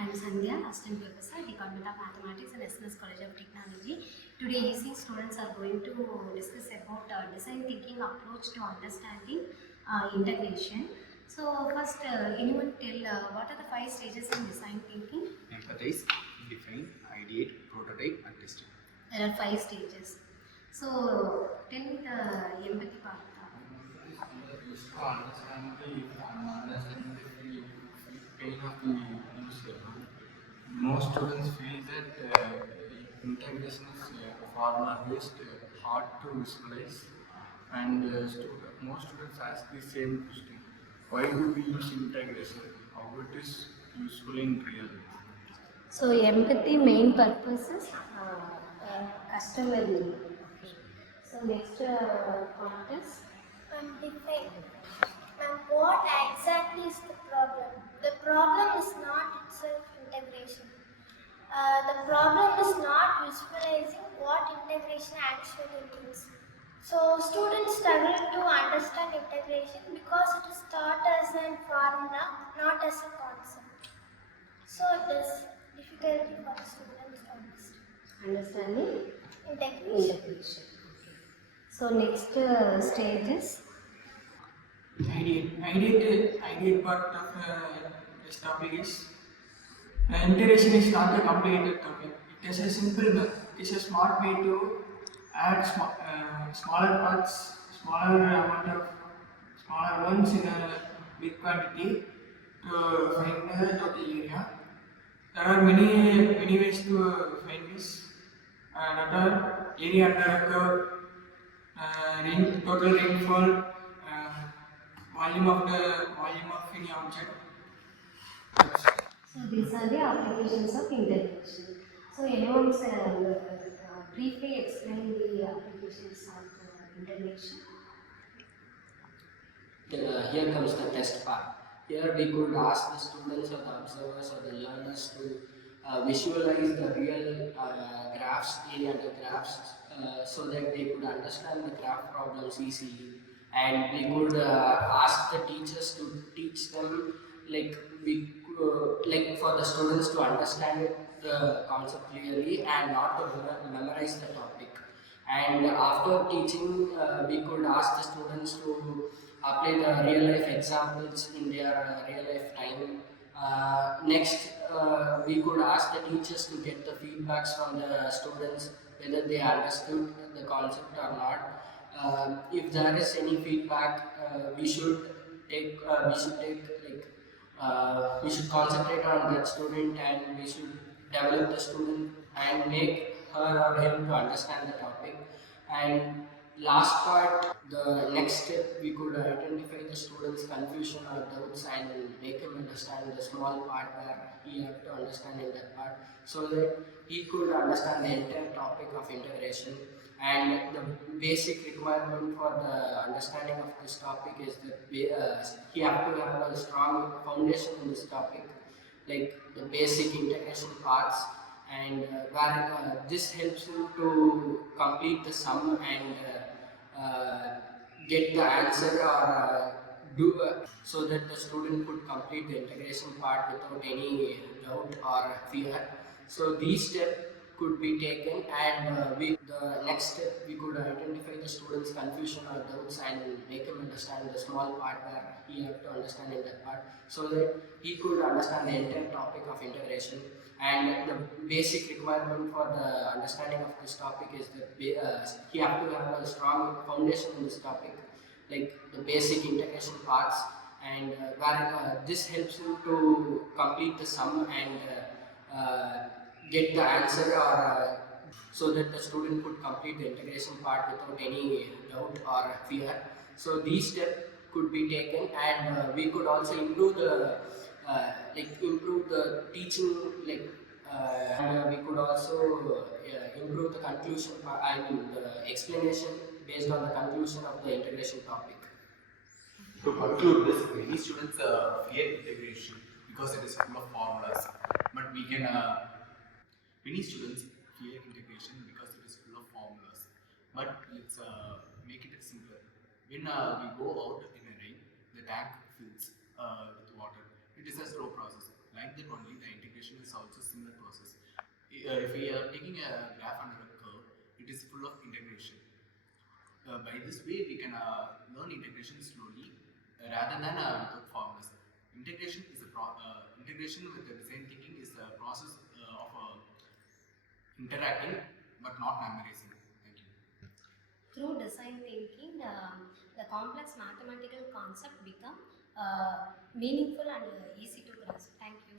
I am Sandhya, Assistant Professor, Department of Mathematics and SNS College of Technology. Today, EC students are going to discuss about design thinking approach to understanding integration. So, first, anyone tell what are the 5 stages in design thinking? Empathize, define, ideate, prototype, and testing. There are 5 stages. So, tell me the empathy part. Is to understand the pain of the user. Most students feel that integration is formula based, hard to visualize, and most students ask the same question: why do we use integration? How it is useful in real life? So, empathy main purpose is customer need. So, next part is Define. What exactly is the problem? The problem is not itself integration. The problem is not visualizing what integration actually means. So students struggle to understand integration because it is taught as a formula, not as a concept. So it is difficulty for the students to understand. understanding Integration. So next stage is Ideate part of this topic is integration is not a complicated topic. It is a simple, it is a smart way to add smaller parts, smaller ones in a big quantity to find the total area. There are many ways to find this. Another area under a curve, total rainfall, volume of any object. so these are the applications of integration. So anyone briefly explain the applications of integration. Here comes the test part. Here we could ask the students or the observers or the learners to visualize the real graphs, area under graphs, so that they could understand the graph problems easily. And we could ask the teachers to teach them, like like for the students to understand the concept clearly and not to memorize the topic. And after teaching, we could ask the students to apply the real life examples in their real life time. Next, we could ask the teachers to get the feedbacks from the students whether they understood the concept or not. If there is any feedback, we should concentrate on that student, and we should develop the student and make her or him to understand the topic. And last part, the next step, we could identify the student's confusion or doubts and make him understand the small part where he have to understand in that part, so that he could understand the entire topic of integration. And the basic requirement for the understanding of this topic is that he have to have a strong foundation in this topic, like the basic integration parts, and this helps him to complete the sum and get the answer or do so that the student could complete the integration part without any doubt or fear. So these steps could be taken, and the next step, we could identify the student's confusion or doubts and make him understand the small part where he have to understand in that part, so that he could understand the entire topic of integration. And the basic requirement for the understanding of this topic is that he have to have a strong foundation in this topic, like the basic integration parts, and this helps him to complete the sum and get the answer or so that the student could complete the integration part without any doubt or fear. So these steps could be taken, and we could also improve the improve the teaching, and we could also improve the conclusion part, I mean the explanation based on the conclusion of the integration topic. To conclude this, many students fear integration because it is full of formulas. But we can, many students fear integration because it is full of formulas. But let's make it simpler. When we go out in a rain, the tank fills with water. It is a slow process. Like that only, the integration is also similar process. If we are taking a graph under a curve, it is full of integration. By this way, we can learn integration slowly rather than without formulas. Integration with the design thinking is a process of interacting but not memorizing. Thank you. Through design thinking, the complex mathematical concept become meaningful and easy to grasp. Thank you.